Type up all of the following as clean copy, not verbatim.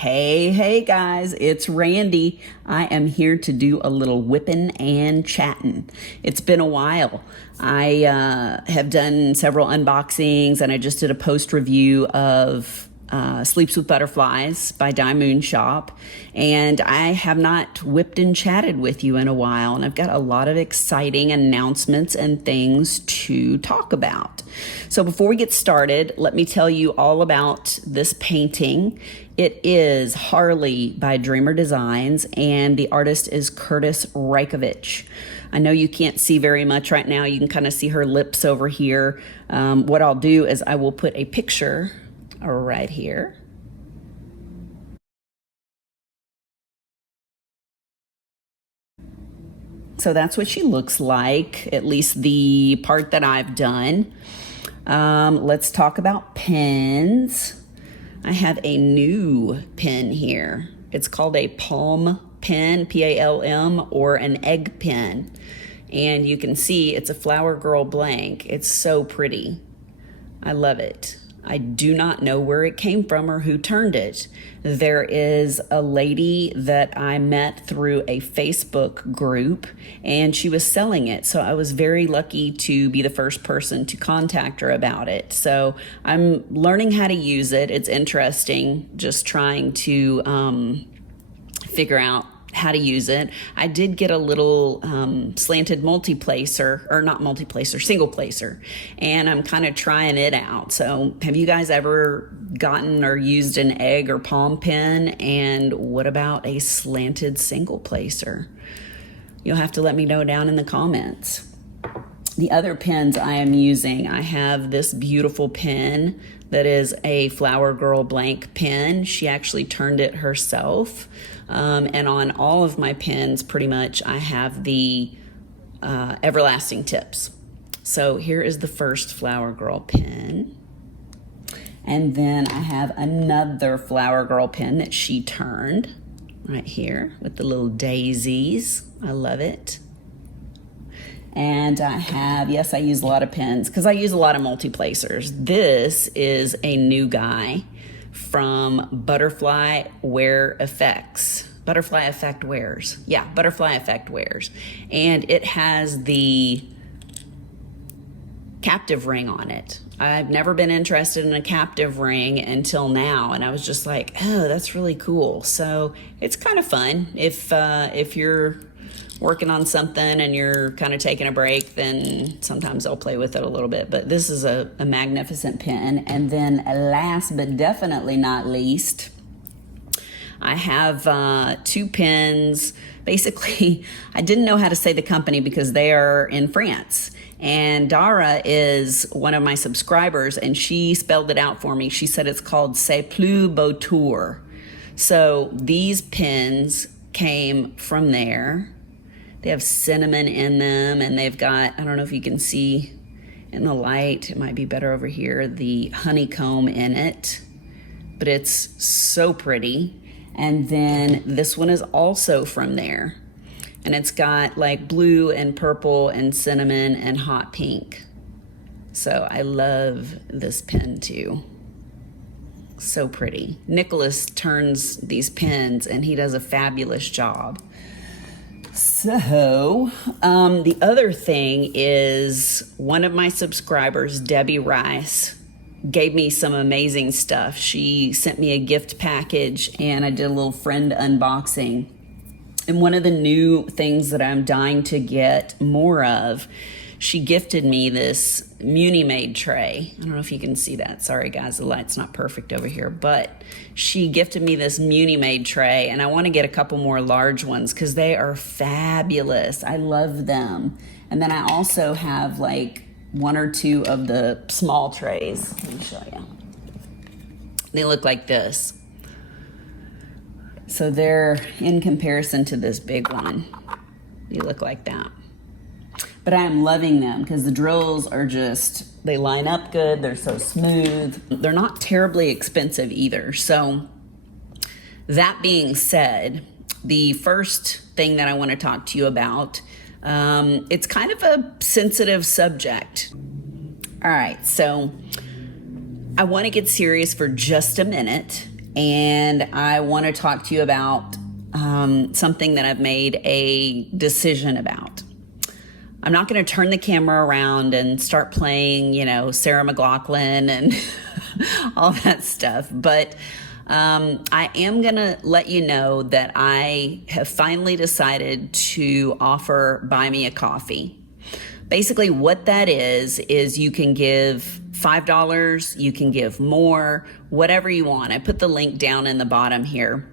Hey guys, it's Randy. I am here to do a little whipping and chatting. It's been a while. I have done several unboxings and I just did a post review of Sleeps with Butterflies by Moon Shop, and I have not whipped and chatted with you in a while, and I've got a lot of exciting announcements and things to talk about. So before we get started, let me tell you all about this painting. It is Harley by Dreamer Designs, and the artist is Curtis Rajkovic. I know you can't see very much right now. You can kind of see her lips over here. What I'll do is I will put a picture right here. So that's what she looks like, at least the part that I've done. Let's talk about pens. I have a new pen here. It's called a palm pen, P-A-L-M, or an egg pen. And you can see it's a Flowergirl Blank. It's so pretty. I love it. I do not know where it came from or who turned it. There is a lady that I met through a Facebook group, and she was selling it. So I was very lucky to be the first person to contact her about it. So I'm learning how to use it. It's interesting, just trying to figure out how to use it. I did get a little slanted multi-placer, or not multi-placer, single placer, and I'm kind of trying it out. So have you guys ever gotten or used an egg or palm pen? And what about a slanted single placer? You'll have to let me know down in the comments. The other pens I am using, I have this beautiful pen that is a Flowergirl Blank pen. She actually turned it herself. And on all of my pens, pretty much, I have the everlasting tips. So here is the first Flowergirl pen. And then I have another Flowergirl pen that she turned right here with the little daisies. I love it. And I have, yes, I use a lot of pens because I use a lot of multi-placers. This is a new guy from Butterfly Wear Effects. Butterfly Effect Wears. Yeah, Butterfly Effect Wears. And it has the captive ring on it. I've never been interested in a captive ring until now, and I was just like, oh, that's really cool. So it's kind of fun. If you're working on something and you're kind of taking a break, then sometimes I'll play with it a little bit. But this is a magnificent pen. And then last but definitely not least, I have two pens. Basically, I didn't know how to say the company because they are in France. And Dara is one of my subscribers, and she spelled it out for me. She said it's called C'est Plus Beau Tour. So these pens came from there. They have cinnamon in them, and they've got, I don't know if you can see in the light, it might be better over here, the honeycomb in it, but it's so pretty. And then this one is also from there, and it's got like blue and purple and cinnamon and hot pink. So I love this pen too. So pretty. Nicholas turns these pens, and he does a fabulous job. So, the other thing is one of my subscribers, Debbie Rice, gave me some amazing stuff. She sent me a gift package, and I did a little friend unboxing. And one of the new things that I'm dying to get more of, she gifted me this Muni-Made tray. I don't know if you can see that. Sorry guys, the light's not perfect over here, but she gifted me this Muni-Made tray, and I want to get a couple more large ones because they are fabulous. I love them. And then I also have like one or two of the small trays. Let me show you. They look like this. So they're in comparison to this big one. They look like that. But I am loving them because the drills are just, they line up good. They're so smooth. They're not terribly expensive either. So that being said, the first thing that I want to talk to you about, it's kind of a sensitive subject. All right, so I want to get serious for just a minute and I want to talk to you about something that I've made a decision about. I'm not going to turn the camera around and start playing, Sarah McLachlan and all that stuff, but I am going to let you know that I have finally decided to offer Buy Me a Coffee. Basically, what that is you can give $5, you can give more, whatever you want. I put the link down in the bottom here.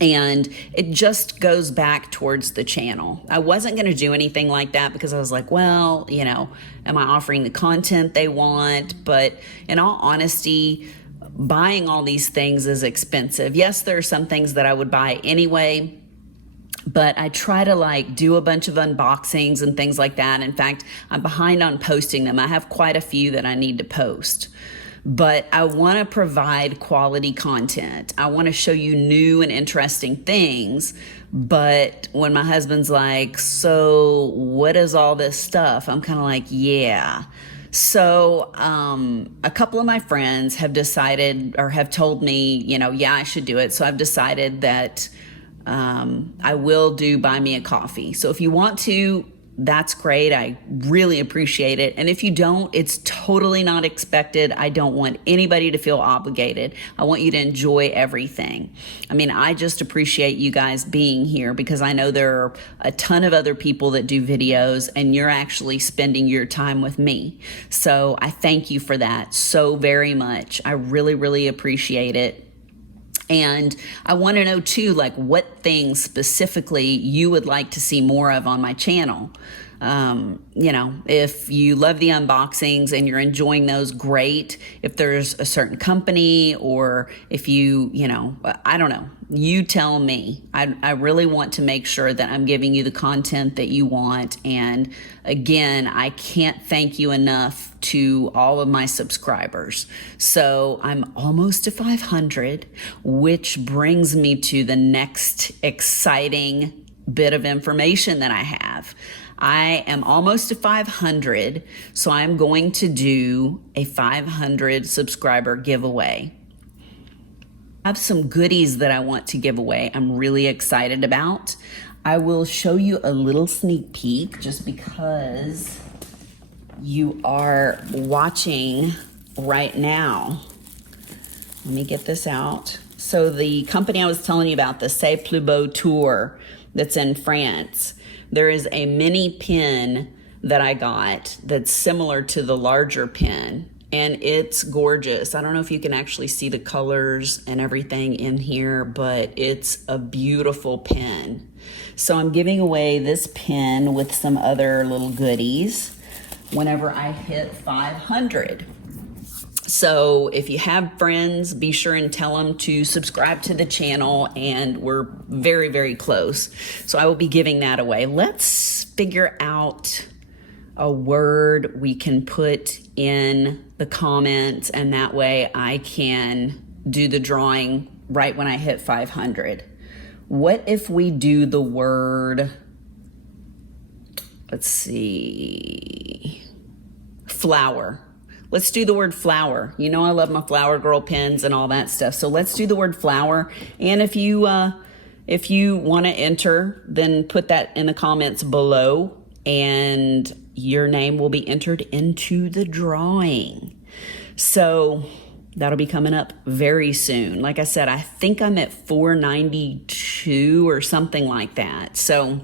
And it just goes back towards the channel. I wasn't going to do anything like that because I was like, well, am I offering the content they want? But in all honesty, buying all these things is expensive. Yes, there are some things that I would buy anyway, but I try to do a bunch of unboxings and things like that. In fact, I'm behind on posting them. I have quite a few that I need to post. But I want to provide quality content. I want to show you new and interesting things. But when my husband's like, so what is all this stuff? I'm kind of like, yeah. So a couple of my friends have decided or have told me, yeah, I should do it. So I've decided that I will do Buy Me a Coffee. So if you want to, that's great. I really appreciate it. And if you don't, it's totally not expected. I don't want anybody to feel obligated. I want you to enjoy everything. I mean, I just appreciate you guys being here because I know there are a ton of other people that do videos and you're actually spending your time with me. So I thank you for that so very much. I really, really appreciate it. And I want to know too, what things specifically you would like to see more of on my channel. If you love the unboxings and you're enjoying those, great. If there's a certain company or if you I don't know, you tell me. I really want to make sure that I'm giving you the content that you want. And again, I can't thank you enough to all of my subscribers. So I'm almost to 500, which brings me to the next exciting bit of information that I have. I am almost to 500, so I'm going to do a 500 subscriber giveaway. I have some goodies that I want to give away. I'm really excited about. I will show you a little sneak peek just because you are watching right now. Let me get this out. So the company I was telling you about, the C'est Plus Beau Tour that's in France, there is a mini pin that I got that's similar to the larger pin, and it's gorgeous. I don't know if you can actually see the colors and everything in here, but it's a beautiful pin. So I'm giving away this pin with some other little goodies whenever I hit 500. So if you have friends, be sure and tell them to subscribe to the channel, and we're very, very close. So I will be giving that away. Let's figure out a word we can put in the comments, and that way I can do the drawing right when I hit 500. What if we do the word, let's see, flower. Let's do the word flower. I love my Flowergirl pins and all that stuff. So let's do the word flower. And if you want to enter, then put that in the comments below, and your name will be entered into the drawing. So that'll be coming up very soon. Like I said, I think I'm at 492 or something like that. So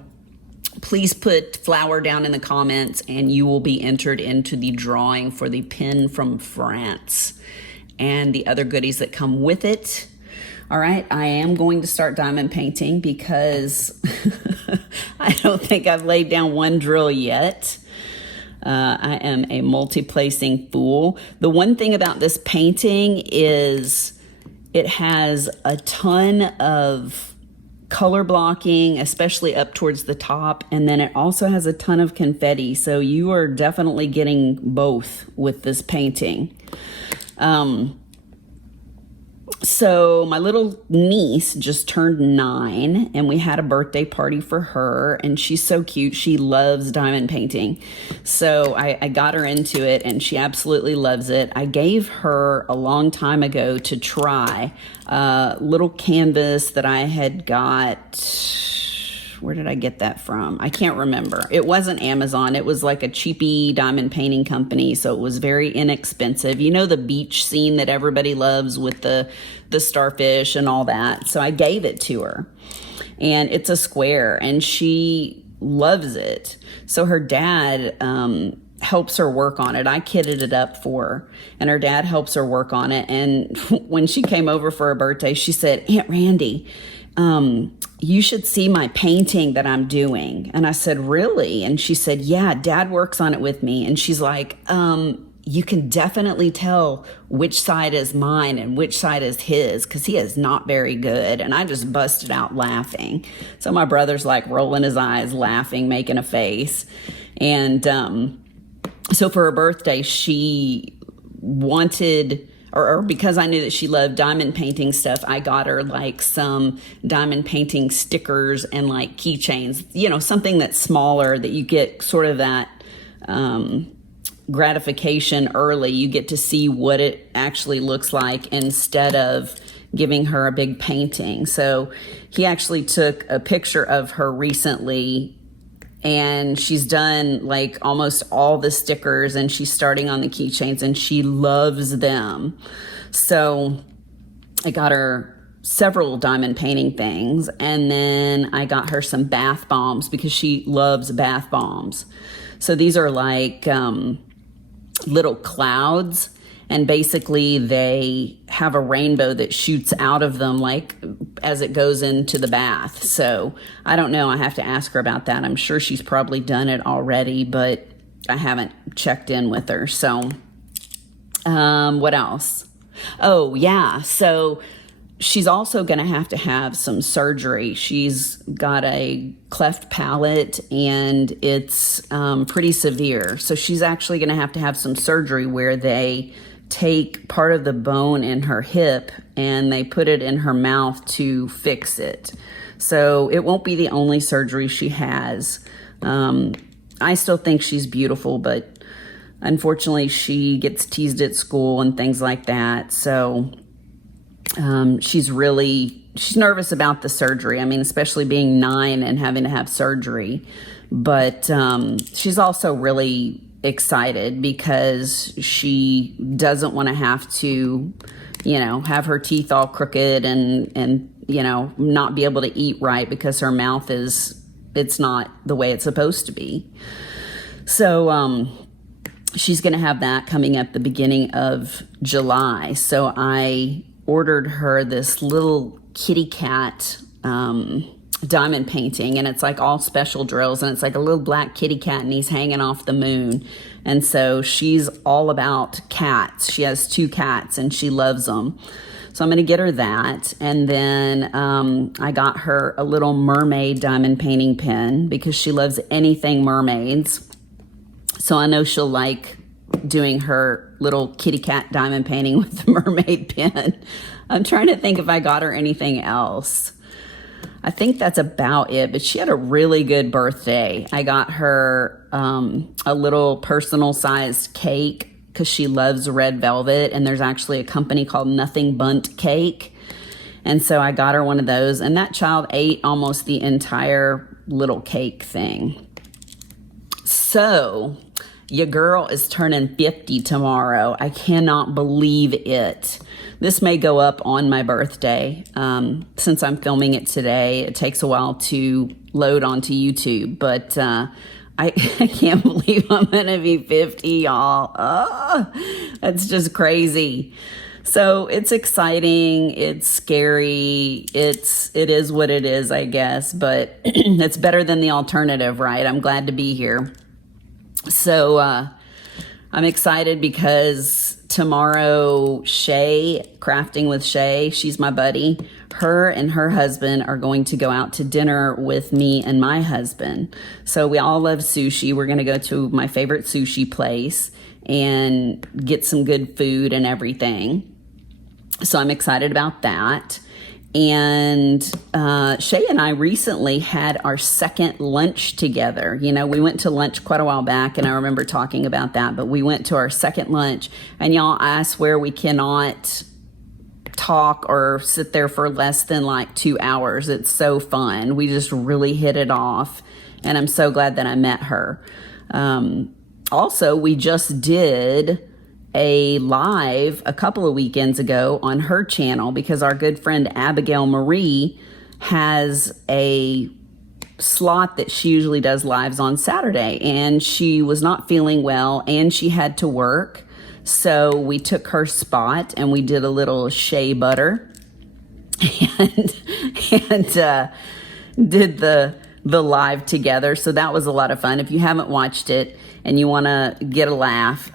please put flower down in the comments and you will be entered into the drawing for the pin from France and the other goodies that come with it. All right, I am going to start diamond painting because I don't think I've laid down one drill yet. I am a multi-placing fool. The one thing about this painting is it has a ton of color blocking, especially up towards the top, and then it also has a ton of confetti, so you are definitely getting both with this painting. So my little niece just turned 9, and we had a birthday party for her, and she's so cute. She loves diamond painting. So I got her into it, and she absolutely loves it. I gave her a long time ago to try a little canvas that I had got. Where did I get that from? I can't remember. It wasn't Amazon. It was like a cheapy diamond painting company, so it was very inexpensive. You know, the beach scene that everybody loves with the starfish and all that. So I gave it to her, and it's a square, and she loves it. So her dad helps her work on it. I kitted it up for her, and her dad helps her work on it. And when she came over for her birthday, she said, "Aunt Randy, you should see my painting that I'm doing." And I said, "Really?" And she said, "Yeah, Dad works on it with me." And she's like, "You can definitely tell which side is mine and which side is his, because he is not very good." And I just busted out laughing. So my brother's like rolling his eyes, laughing, making a face. And so for her birthday, she wanted... Or because I knew that she loved diamond painting stuff, I got her like some diamond painting stickers and like keychains, you know, something that's smaller, that you get sort of that gratification early. You get to see what it actually looks like instead of giving her a big painting. So he actually took a picture of her recently, and she's done like almost all the stickers, and she's starting on the keychains, and she loves them. So I got her several diamond painting things, and then I got her some bath bombs because she loves bath bombs. So these are like little clouds, and basically they have a rainbow that shoots out of them like as it goes into the bath. So I don't know, I have to ask her about that. I'm sure she's probably done it already, but I haven't checked in with her. So what else? Oh yeah, so she's also going to have some surgery. She's got a cleft palate, and it's pretty severe. So she's actually going to have some surgery where they take part of the bone in her hip and they put it in her mouth to fix it. So it won't be the only surgery she has. I still think she's beautiful, but unfortunately she gets teased at school and things like that. So she's nervous about the surgery. I mean, especially being 9 and having to have surgery. But she's also really excited because she doesn't want to have to, you know, have her teeth all crooked and you know, not be able to eat right because her mouth it's not the way it's supposed to be. So she's going to have that coming up the beginning of July. So I ordered her this little kitty cat diamond painting, and it's like all special drills, and it's like a little black kitty cat, and he's hanging off the moon. And so she's all about cats. She has 2 cats and she loves them. So I'm going to get her that. And then I got her a little mermaid diamond painting pen because she loves anything mermaids. So I know she'll like doing her little kitty cat diamond painting with the mermaid pen. I'm trying to think if I got her anything else. I think that's about it, but she had a really good birthday. I got her a little personal sized cake because she loves red velvet, and there's actually a company called Nothing Bundt Cake. And so I got her one of those, and that child ate almost the entire little cake thing. So your girl is turning 50 tomorrow. I cannot believe it. This may go up on my birthday. Since I'm filming it today, it takes a while to load onto YouTube, but I can't believe I'm gonna be 50, y'all. Oh, that's just crazy. So it's exciting, it's scary, it is what it is, I guess, but it's better than the alternative, right? I'm glad to be here. So I'm excited because tomorrow, Shay, Crafting with Shay, she's my buddy, her and her husband are going to go out to dinner with me and my husband. So we all love sushi. We're going to go to my favorite sushi place and get some good food and everything. So I'm excited about that. And Shay and I recently had our second lunch together. You know, we went to lunch quite a while back, and I remember talking about that, but we went to our second lunch, and y'all, I swear we cannot talk or sit there for less than like 2 hours. It's so fun. We just really hit it off, and I'm so glad that I met her. Also, we just did a live a couple of weekends ago on her channel because our good friend Abigail Marie has a slot that she usually does lives on Saturday, and she was not feeling well and she had to work. So we took her spot and we did a little shea butter and did the live together. So that was a lot of fun. If you haven't watched it and you want to get a laugh,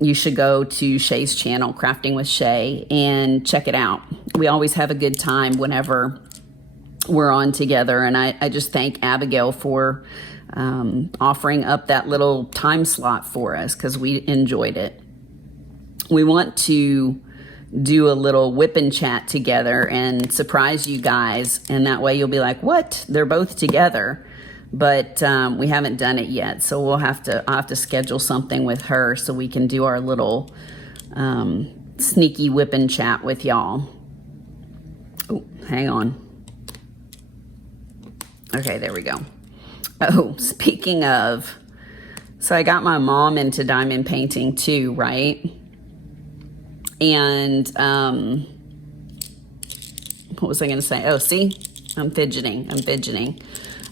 you should go to Shay's channel, Crafting with Shay, and check it out. We always have a good time whenever we're on together, and I just thank Abigail for offering up that little time slot for us because we enjoyed it. We want to do a little WIP and chat together and surprise you guys, and that way you'll be like, what? They're both together. But we haven't done it yet, so I'll have to schedule something with her so we can do our little sneaky WIP and chat with y'all. Oh, hang on. Okay, there we go. Oh, speaking of, so I got my mom into diamond painting too, right? And what was I going to say? Oh, see, I'm fidgeting.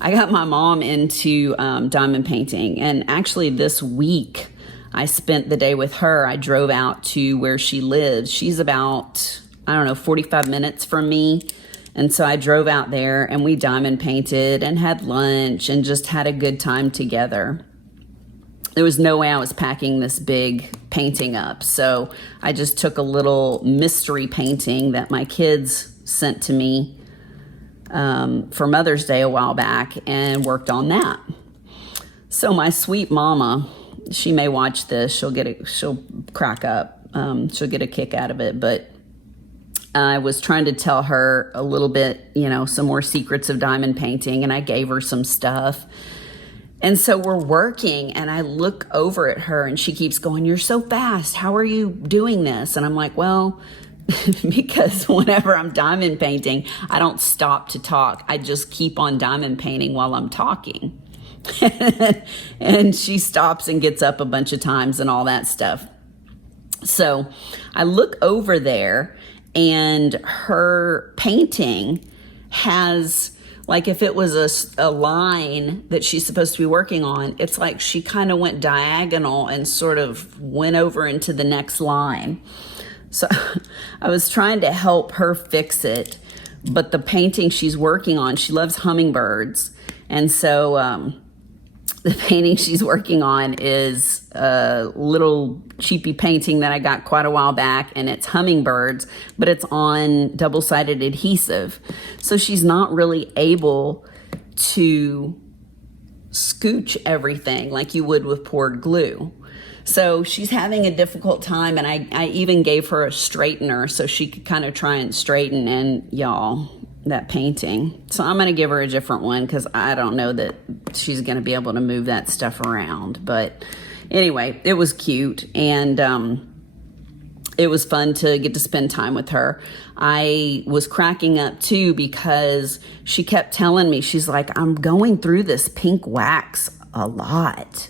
I got my mom into diamond painting, and actually this week I spent the day with her. I drove out to where she lives. She's about, 45 minutes from me. And so I drove out there and we diamond painted and had lunch and just had a good time together. There was no way I was packing this big painting up. So I just took a little mystery painting that my kids sent to me for Mother's Day a while back and worked on that. So my sweet mama, she may watch this. She'll crack up. She'll get a kick out of it. But I was trying to tell her a little bit, some more secrets of diamond painting, and I gave her some stuff. And so we're working, and I look over at her, and she keeps going, "You're so fast. How are you doing this?" And I'm like, well, because whenever I'm diamond painting, I don't stop to talk. I just keep on diamond painting while I'm talking. And she stops and gets up a bunch of times and all that stuff. So I look over there, and her painting has, like, if it was a line that she's supposed to be working on, it's like she kind of went diagonal and sort of went over into the next line. So I was trying to help her fix it, but the painting she's working on, she loves hummingbirds. And so the painting she's working on is a little cheapy painting that I got quite a while back, and it's hummingbirds, but it's on double-sided adhesive. So she's not really able to scooch everything like you would with poured glue. So she's having a difficult time, and I even gave her a straightener so she could kind of try and straighten, and y'all, that painting. So I'm going to give her a different one because I don't know that she's going to be able to move that stuff around. But anyway, it was cute, and it was fun to get to spend time with her. I was cracking up too because she kept telling me, she's like, "I'm going through this pink wax a lot."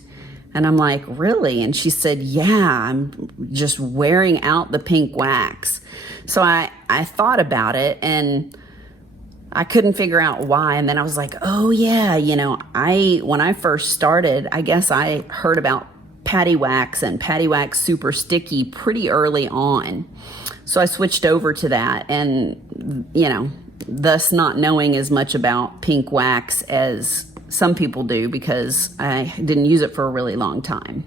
And I'm like, "Really?" And she said, "Yeah, I'm just wearing out the pink wax." So I thought about it, and I couldn't figure out why. And then I was like, oh yeah, when I first started, I guess I heard about patty wax and patty wax super sticky pretty early on. So I switched over to that, and, thus not knowing as much about pink wax as some people do because I didn't use it for a really long time.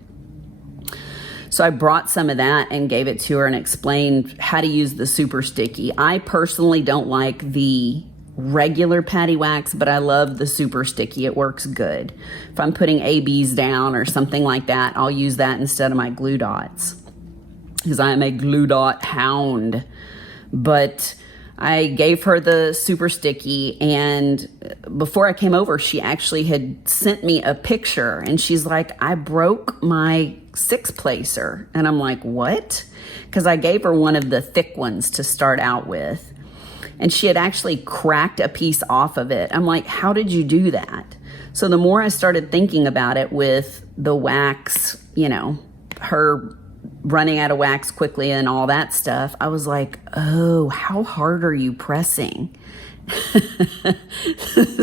So I brought some of that and gave it to her and explained how to use the super sticky. I personally don't like the regular patty wax, but I love the super sticky. It works good. If I'm putting ABs down or something like that, I'll use that instead of my glue dots because I am a glue dot hound. But I gave her the super sticky, and before I came over, she actually had sent me a picture, and she's like, I broke my 6-placer. And I'm like, what? Because I gave her one of the thick ones to start out with, and she had actually cracked a piece off of it. I'm like, how did you do that? So the more I started thinking about it with the wax, you know, her running out of wax quickly and all that stuff, I was like, oh, how hard are you pressing?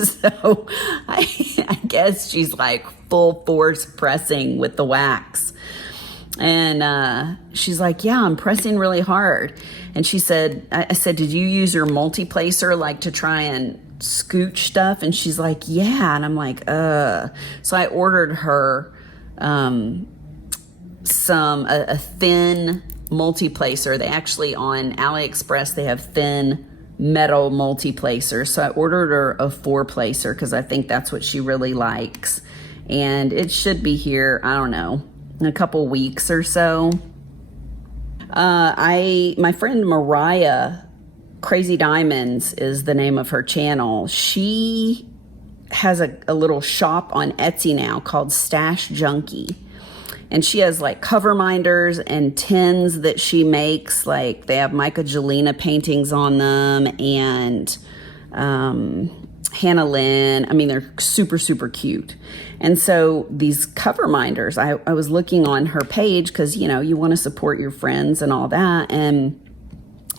So I guess she's like full force pressing with the wax. And she's like, yeah, I'm pressing really hard. And she said, I said, did you use your multi-placer like to try and scooch stuff? And she's like, yeah. And I'm like, So I ordered her a thin multi-placer. They actually, on AliExpress, they have thin metal multi-placers. So I ordered her a 4-placer because I think that's what she really likes. And it should be here, I don't know, in a couple weeks or so. My friend Mariah, Crazy Diamonds is the name of her channel. She has a little shop on Etsy now called Stash Junkie. And she has like cover minders and tins that she makes. Like they have Michaelangelo paintings on them, and Hannah Lynn. I mean, they're super, super cute. And so these cover minders, I was looking on her page because, you know, you want to support your friends and all that. And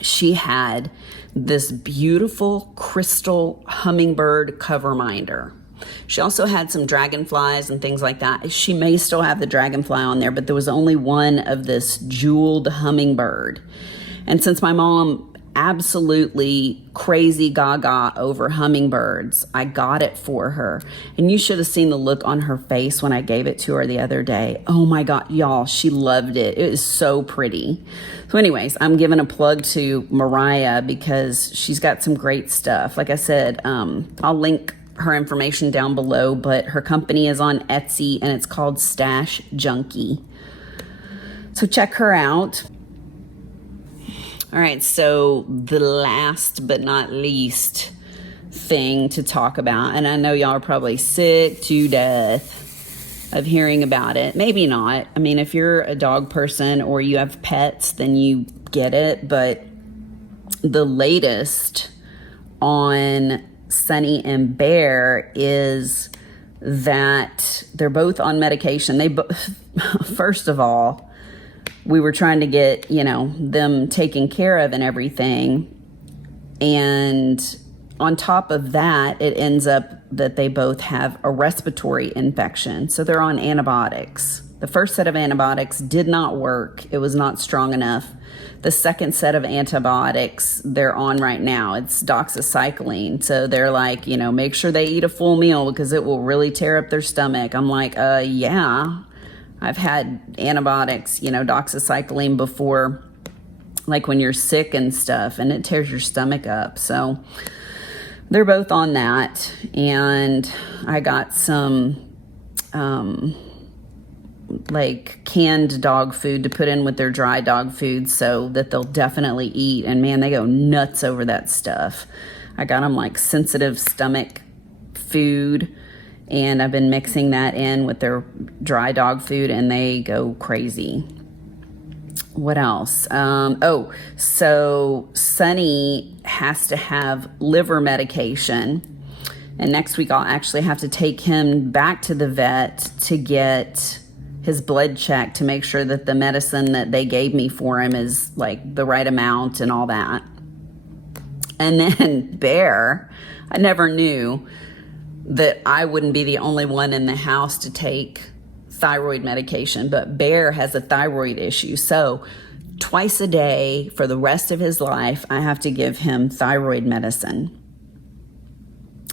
she had this beautiful crystal hummingbird cover minder. She also had some dragonflies and things like that. She may still have the dragonfly on there, but there was only one of this jeweled hummingbird. And since my mom absolutely crazy gaga over hummingbirds, I got it for her. And you should have seen the look on her face when I gave it to her the other day. Oh my God, y'all, she loved it. It is so pretty. So anyways, I'm giving a plug to Mariah because she's got some great stuff. Like I said, I'll link her information down below, but her company is on Etsy and it's called Stash Junkie. So check her out. All right, so the last but not least thing to talk about, and I know y'all are probably sick to death of hearing about it. Maybe not. I mean, if you're a dog person or you have pets, then you get it. But the latest on Sunny and Bear is that they're both on medication. First of all, we were trying to get, you know, them taken care of and everything. And on top of that, it ends up that they both have a respiratory infection. So they're on antibiotics. The first set of antibiotics did not work. It was not strong enough. The second set of antibiotics they're on right now, it's doxycycline. So they're like, you know, make sure they eat a full meal because it will really tear up their stomach. I'm like, yeah. I've had antibiotics, you know, doxycycline before, like when you're sick and stuff, and it tears your stomach up. So they're both on that. And I got some like canned dog food to put in with their dry dog food so that they'll definitely eat. And man, they go nuts over that stuff. I got them like sensitive stomach food, and I've been mixing that in with their dry dog food, and they go crazy. What else? So Sunny has to have liver medication. And next week I'll actually have to take him back to the vet to get his blood checked to make sure that the medicine that they gave me for him is like the right amount and all that. And then Bear, I never knew that I wouldn't be the only one in the house to take thyroid medication, but Bear has a thyroid issue. So twice a day for the rest of his life, I have to give him thyroid medicine.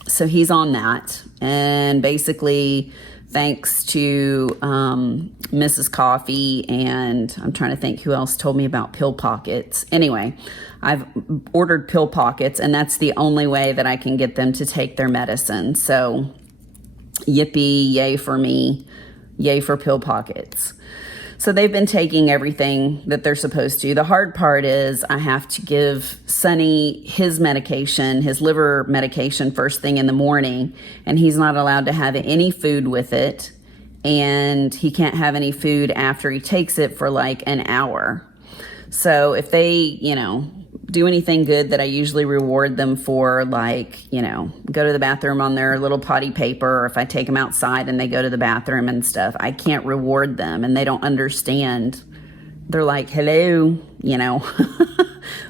So he's on that. And basically, thanks to Mrs. Coffee, and I'm trying to think who else told me about pill pockets. Anyway, I've ordered pill pockets, and that's the only way that I can get them to take their medicine. So yippee, yay for me, yay for pill pockets. So they've been taking everything that they're supposed to. The hard part is I have to give Sonny his medication, his liver medication, first thing in the morning, and he's not allowed to have any food with it, and he can't have any food after he takes it for like an hour. So if they, do anything good that I usually reward them for, like, go to the bathroom on their little potty paper, or if I take them outside and they go to the bathroom and stuff, I can't reward them, and they don't understand. They're like, hello,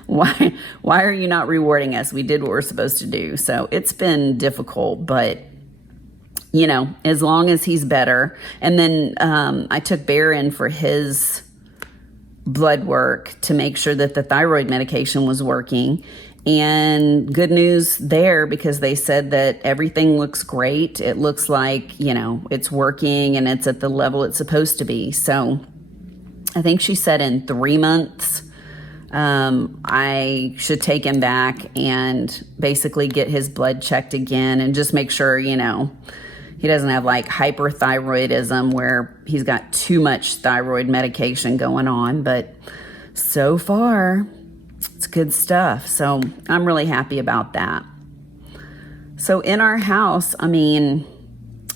why are you not rewarding us? We did what we're supposed to do. So it's been difficult, but as long as he's better. And then I took Bear in for his blood work to make sure that the thyroid medication was working. And good news there, because they said that everything looks great. It looks like, it's working and it's at the level it's supposed to be. So I think she said in 3 months, I should take him back and basically get his blood checked again and just make sure, he doesn't have like hyperthyroidism where he's got too much thyroid medication going on. But so far, it's good stuff. So I'm really happy about that. So in our house,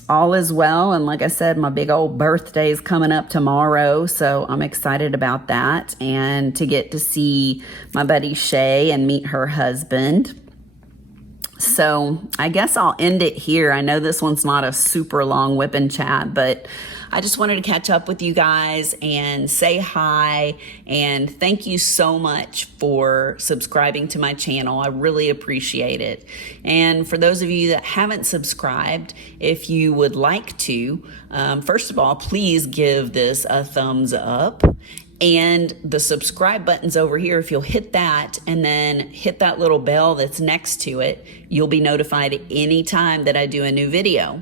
all is well. And like I said, my big old birthday is coming up tomorrow. So I'm excited about that, and to get to see my buddy Shay and meet her husband. So I guess I'll end it here. I know this one's not a super long whip and chat, but I just wanted to catch up with you guys and say hi, and thank you so much for subscribing to my channel. I really appreciate it. And for those of you that haven't subscribed, if you would like to, first of all, please give this a thumbs up. And the subscribe button's over here. If you'll hit that and then hit that little bell that's next to it, you'll be notified anytime that I do a new video.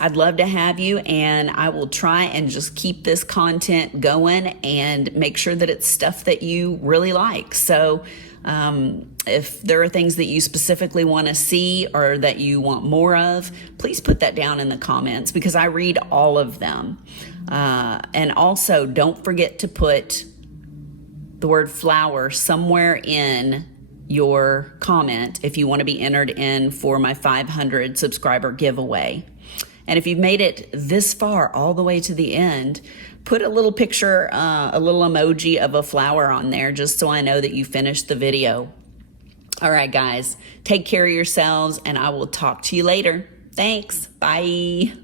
I'd love to have you, and I will try and just keep this content going and make sure that it's stuff that you really like. So if there are things that you specifically want to see or that you want more of, please put that down in the comments, because I read all of them. And also, don't forget to put the word flower somewhere in your comment if you want to be entered in for my 500 subscriber giveaway. And if you've made it this far, all the way to the end, put a little picture, a little emoji of a flower on there, just so I know that you finished the video. All right, guys, take care of yourselves, and I will talk to you later. Thanks. Bye.